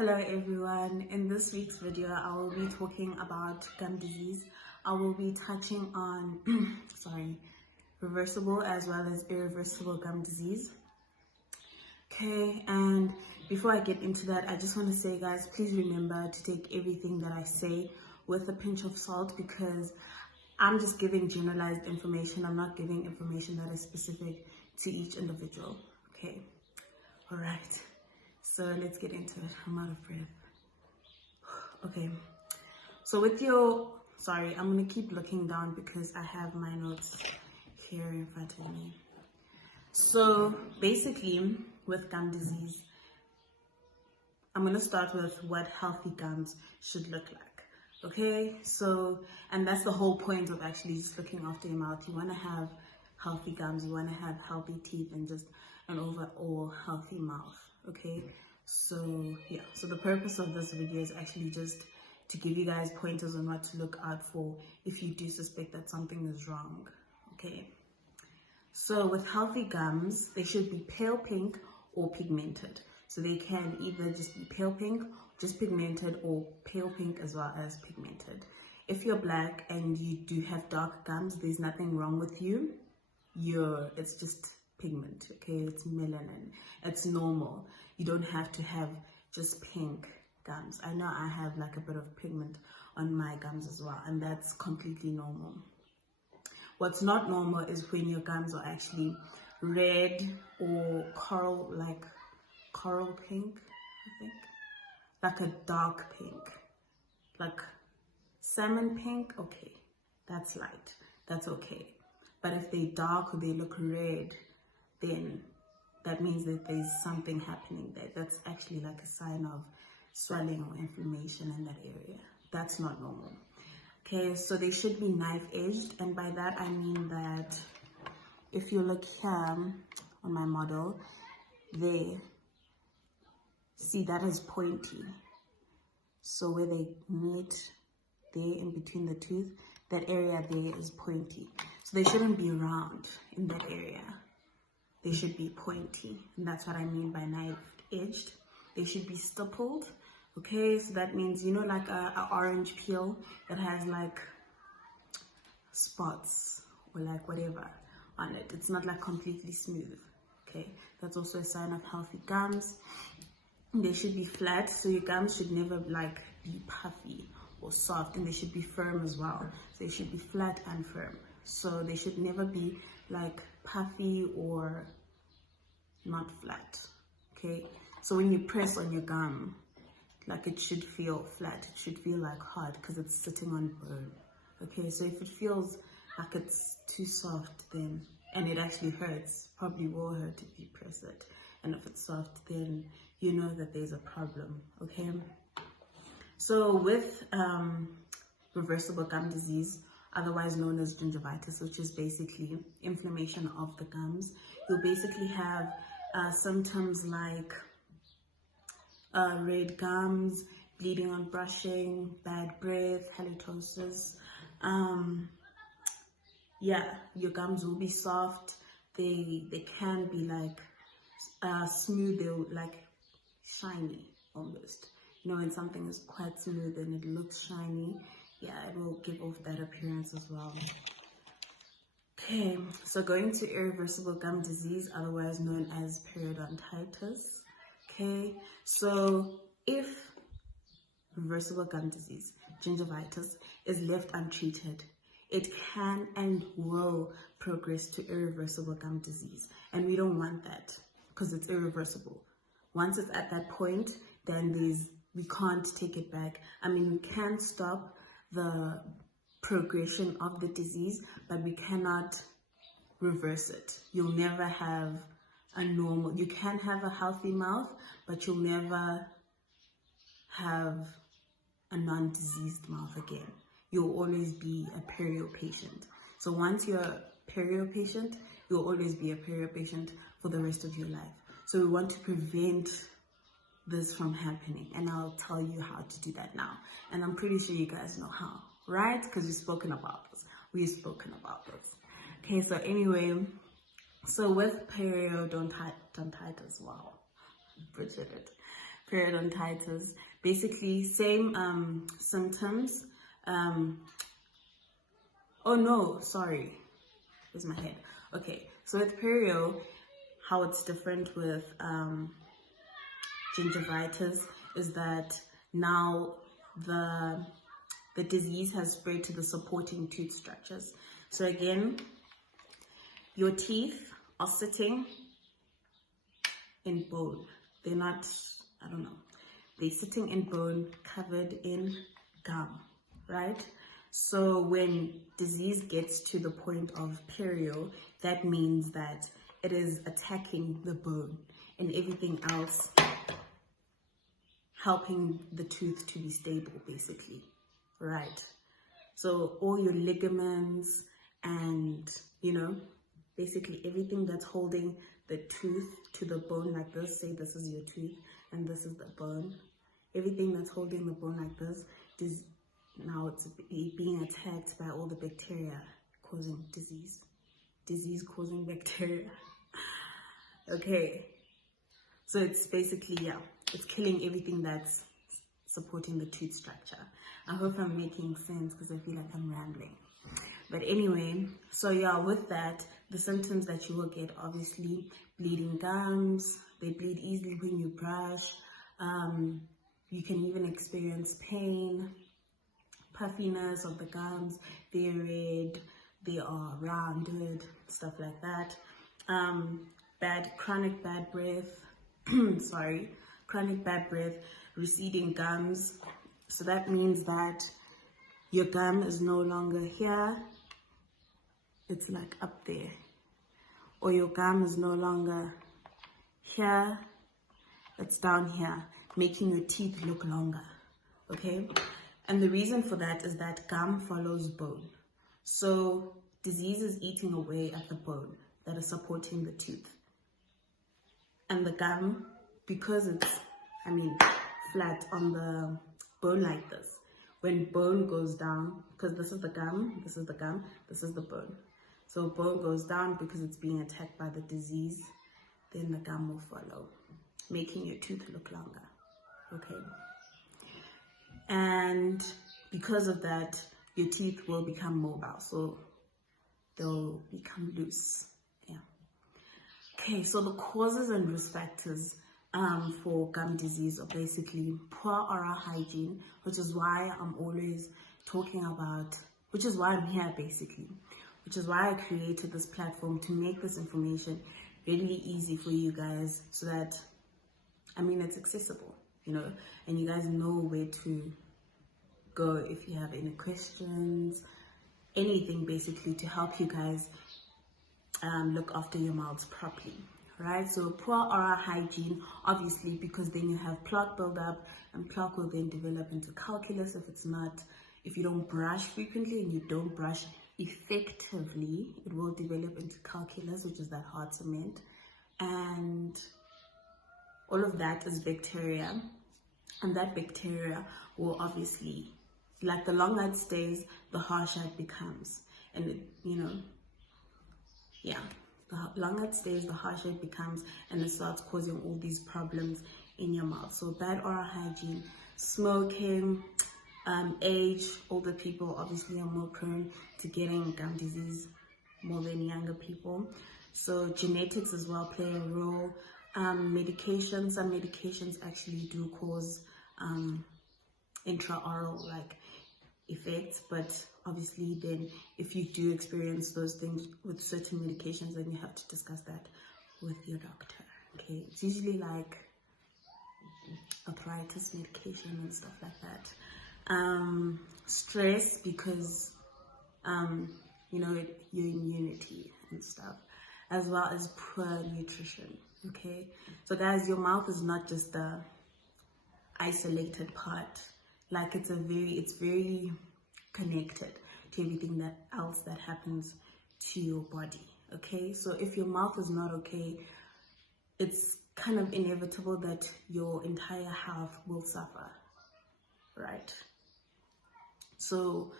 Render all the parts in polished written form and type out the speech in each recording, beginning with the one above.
Hello everyone, in this week's video I will be talking about gum disease. I will be touching on reversible as well as irreversible gum disease. Okay, and before I get into that, I just want to say, guys, please remember to take everything that I say with a pinch of salt, because I'm just giving generalized information. I'm not giving information that is specific to each individual. Okay, all right. So let's get into it. I'm out of breath. Okay, so with your, I'm gonna keep looking down because I have my notes here in front of me. So basically with gum disease, I'm gonna start with what healthy gums should look like. Okay, so, and that's the whole point of actually just looking after your mouth. You wanna have healthy gums, you wanna have healthy teeth and just an overall healthy mouth. Okay, so yeah, so the purpose of this video is actually just to give you guys pointers on what to look out for if you do suspect that something is wrong. Okay, so with healthy gums, they should be pale pink or pigmented. So they can either just be pale pink, just pigmented, or pale pink as well as pigmented. If you're black and you do have dark gums, there's nothing wrong with you. It's just pigment, okay? It's melanin. It's normal. You don't have to have just pink gums. I know I have like a bit of pigment on my gums as well, and that's completely normal. What's not normal is when your gums are actually red or coral pink, I think. Like a dark pink. Like salmon pink, okay. That's light. That's okay. But if they're dark or they look red, then that means that there's something happening there. That's actually like a sign of swelling or inflammation in that area. That's not normal. Okay, so they should be knife edged, and by that I mean that if you look here on my model, see that is pointy. So where they meet there in between the tooth, that area there is pointy. So they shouldn't be round in that area. They should be pointy, and that's what I mean by knife edged. They should be stippled. Okay, so that means, you know, like a orange peel that has like spots or like whatever on it. It's not like completely smooth. Okay, that's also a sign of healthy gums. They should be flat, so your gums should never like be puffy or soft, and they should be firm as well. So they should be flat and firm. So they should never be like puffy or not flat. Okay, so when you press on your gum, like it should feel flat, it should feel like hard because it's sitting on bone. Okay, so if it feels like it's too soft, then, and it actually hurts, probably will hurt if you press it, and if it's soft, then you know that there's a problem. Okay, so with reversible gum disease, otherwise known as gingivitis, which is basically inflammation of the gums, you'll basically have symptoms like red gums, bleeding on brushing, bad breath, halitosis. Yeah, your gums will be soft. They can be like smooth, they'll like shiny almost. You know, when something is quite smooth and it looks shiny, yeah, it will give off that appearance as well. Okay, so going to irreversible gum disease, otherwise known as periodontitis. Okay, so if reversible gum disease, gingivitis, is left untreated, it can and will progress to irreversible gum disease, and we don't want that because it's irreversible. Once it's at that point, then we can't take it back. I mean, we can stop the progression of the disease, but we cannot reverse it. You'll never have you can have a healthy mouth, but you'll never have a non-diseased mouth again. You'll always be a perio patient. So once you're a perio patient, you'll always be a perio patient for the rest of your life. So we want to prevent this from happening, and I'll tell you how to do that now. And I'm pretty sure you guys know how, right? Because we've spoken about this. Okay, so anyway, so with periodontitis, wow, butchered it. periodontitis. Basically, same symptoms. Oh no, sorry. Where's my head? Okay, so with perio, how it's different with gingivitis is that now the disease has spread to the supporting tooth structures. So again, your teeth are sitting in bone. They're not, I don't know, they're sitting in bone covered in gum, right? So when disease gets to the point of perio, that means that it is attacking the bone and everything else, helping the tooth to be stable, basically, right? So all your ligaments and, you know, basically everything that's holding the tooth to the bone like this, say this is your tooth and this is the bone, everything that's holding the bone like this is now it's being attacked by all the bacteria causing disease causing bacteria. Okay, so it's basically, yeah, it's killing everything that's supporting the tooth structure. I hope I'm making sense because I feel like I'm rambling. But anyway, so yeah, with that, the symptoms that you will get, obviously, bleeding gums. They bleed easily when you brush. You can even experience pain, puffiness of the gums. They're red, they are rounded, stuff like that. Chronic bad breath. Chronic bad breath, receding gums. So that means that your gum is no longer here, it's like up there. Or your gum is no longer here, it's down here, making your teeth look longer, okay? And the reason for that is that gum follows bone. So disease is eating away at the bone that is supporting the tooth. And the gum, because it's, flat on the bone like this, when bone goes down, because this is the gum, this is the gum, this is the bone. So bone goes down because it's being attacked by the disease, then the gum will follow, making your tooth look longer, okay? And because of that, your teeth will become mobile, so they'll become loose, yeah. Okay, so the causes and risk factors for gum disease are basically poor oral hygiene, which is why I'm always talking about, which is why I'm here basically, which is why I created this platform to make this information really easy for you guys so that, it's accessible, you know, and you guys know where to go if you have any questions, anything basically to help you guys look after your mouths properly. Right, so poor oral hygiene, obviously, because then you have plaque buildup, and plaque will then develop into calculus if you don't brush frequently and you don't brush effectively, it will develop into calculus, which is that hard cement, and all of that is bacteria, and that bacteria will obviously, like the longer it stays, the harsher it becomes, and it, the longer it stays, the harsher it becomes, and it starts causing all these problems in your mouth. So bad oral hygiene, smoking, age, older people obviously are more prone to getting gum disease more than younger people. So genetics as well play a role. Medications, some medications actually do cause intraoral effects, but obviously then if you do experience those things with certain medications, then you have to discuss that with your doctor. Okay, it's usually like arthritis medication and stuff like that. Stress, because your immunity and stuff, as well as poor nutrition. Okay, so guys, your mouth is not just the isolated part, like it's very connected to everything else that happens to your body. Okay, so if your mouth is not okay, it's kind of inevitable that your entire health will suffer, right? So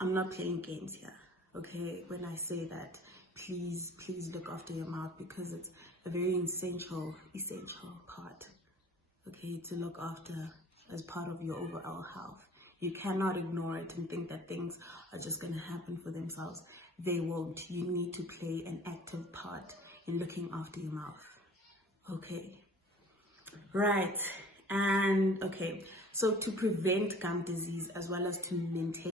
I'm not playing games here, okay, when I say that. Please look after your mouth, because it's a very essential part, okay? okay, to look after as part of your overall health. You cannot ignore it and think that things are just going to happen for themselves. They won't. You need to play an active part in looking after your mouth. Okay. Right. And okay, so to prevent gum disease as well as to maintain